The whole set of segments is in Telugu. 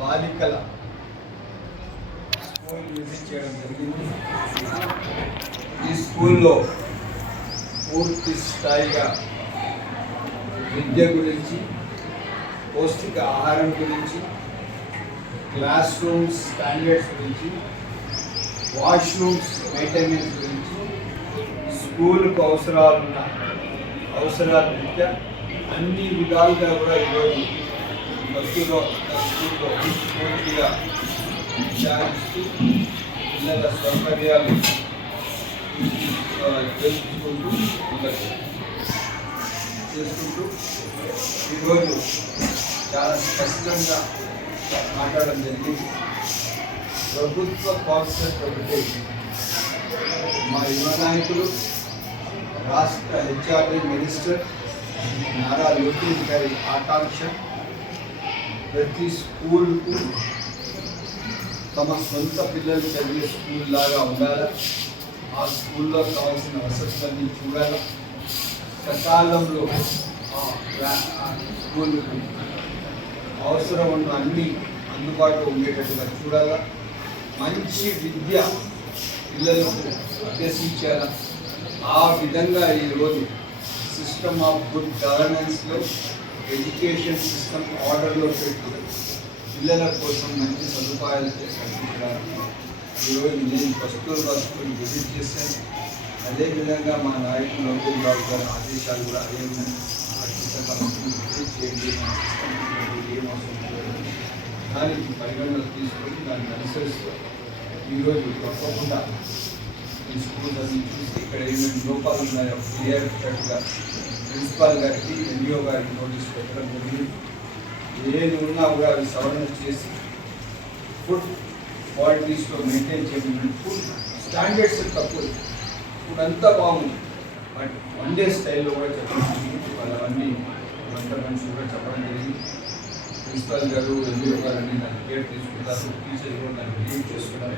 బాలికల స్కూల్ విజిట్ చేయడం జరిగింది. ఈ స్కూల్లో పూర్తి స్థాయిగా విద్య గురించి, పౌష్టిక ఆహారం గురించి, క్లాస్ రూమ్స్ స్టాండర్డ్స్ గురించి, వాష్రూమ్స్ మెయింటెనెన్స్ గురించి, స్కూల్కు అవసరాల రీత్యా అన్ని విధాలుగా కూడా ఈరోజు స్కూల్లో పూర్తిగా విచారిస్తూ పిల్లల సౌకర్యాలు చేసుకుంటూ ఈరోజు చాలా స్పష్టంగా మాట్లాడడం జరిగింది. ప్రభుత్వ కాన్సెప్ట్ ఒకటి మా యువ నాయకులు రాష్ట్ర హెచ్ఆర్డీ మినిస్టర్ నారా లోకేష్ గారి ఆకాంక్ష ప్రతి స్కూల్కు తమ సొంత పిల్లలు చదివే స్కూల్ లాగా ఉండాలి. ఆ స్కూల్లో కావాల్సిన వసతులన్నీ చూడాలి. సకాలంలో స్కూల్కు అవసరం ఉన్న అన్ని అందుబాటులో ఉండేటట్టుగా చూడాలి. మంచి విద్య పిల్లలకు అభ్యసించాల. ఆ విధంగా ఈరోజు సిస్టమ్ ఆఫ్ గుడ్ గవర్నెన్స్లో ఎడ్యుకేషన్ సిస్టమ్ ఆర్డర్లో పెట్టి పిల్లల కోసం మంచి సదుపాయాలు కల్పించడానికి ఈరోజు నేను కస్తూర్బా స్కూల్ విజిట్ చేశాను. అదేవిధంగా మా నాయకులు లోకేష్ బాబు గారి ఆదేశాలు కూడా అదే ఉన్నాయి. విజిట్ చేయండి, దానికి పరిగణనలు తీసుకొని దాన్ని అనుసరిస్తూ ఈరోజు తప్పకుండా ఈ స్కూల్ అన్ని చూసి ఇక్కడ ఏమేమి లోపాలు ఉన్నాయో క్లియర్ కట్గా ప్రిన్సిపాల్ గారికి, ఎంఈఓ గారికి నోటీస్ పెట్టడం జరిగింది. ఏది ఉన్నా కూడా అవి సవరణ చేసి ఫుడ్ క్వాలిటీస్లో మెయింటైన్ చేయడం. ఫుడ్ స్టాండర్డ్స్ తక్కువ, ఫుడ్ అంతా బాగుంది, బట్ వన్ డే స్టైల్లో కూడా చెప్పడం జరిగింది. వాళ్ళవన్నీ వంట మనుషులు కూడా చెప్పడం జరిగింది. ప్రిన్సిపాల్ గారు, ఎంఈఓ గారు అన్ని దాన్ని కేర్ తీసుకుంటారు. టీచర్ కూడా దాన్ని రిలీవ్ చేసుకుంటారు.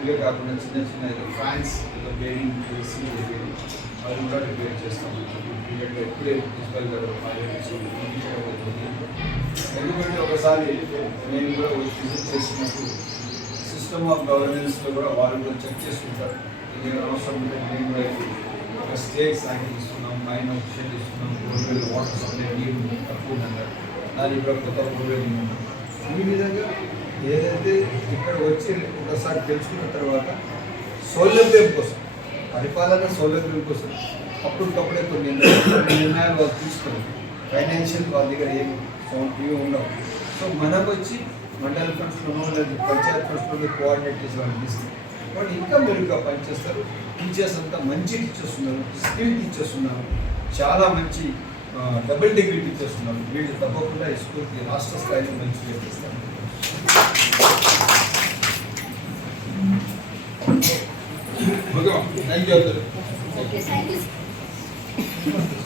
ఇవే కాకుండా చిన్న చిన్న ఏదో ఫ్యాన్స్ ఏదో బేరింగ్ చేసి అది కూడా రిపేర్ చేస్తాం. ఎప్పుడే ప్రిన్సిపల్ గారు ఎందుకంటే ఒకసారి నేను కూడా విజిట్ చేసినప్పుడు సిస్టమ్ ఆఫ్ గవర్నెన్స్లో కూడా వాళ్ళు కూడా చెక్ చేసుకుంటారు. ఇది అవసరం ఉంటే నేను కూడా ఒక స్టేట్ శాంక్షన్ ఇస్తున్నాం, పైన ఆప్షన్ ఇస్తున్నాం, బోర్వెల్ వాటర్ సప్లై నీరు తక్కువ ఉందంటారు, దాని ఇప్పుడు కొత్త బోర్వెల్ ఉన్నాం. ఈ విధంగా ఏదైతే ఇక్కడ వచ్చి ఒకసారి తెలుసుకున్న తర్వాత సౌలభ్యం కోసం, పరిపాలన సౌలభ్యం కోసం అప్పటికప్పుడే కొన్ని నిర్ణయాలు వాళ్ళు తీసుకోవాలి. ఫైనాన్షియల్ వాళ్ళ దగ్గర ఏమి ఉండవు. సో మనకు వచ్చి మండల ఫండ్స్లోనో లేదా పంచాయత్ ఫండ్స్లోనే కోఆర్డినేట్ చేసి వాళ్ళు ఇస్తారు. వాళ్ళు ఇంకా మెరుగ్గా పనిచేస్తారు. టీచర్స్ అంతా మంచి టీచర్స్ ఉన్నారు, స్కిల్ టీచర్స్ ఉన్నారు, చాలా మంచి డబుల్ డిగ్రీ టీచర్స్ ఉన్నారు. వీళ్ళు తప్పకుండా ఈ స్కూల్కి రాష్ట్ర స్థాయిలో మంచిగా చేస్తారు. Thank you.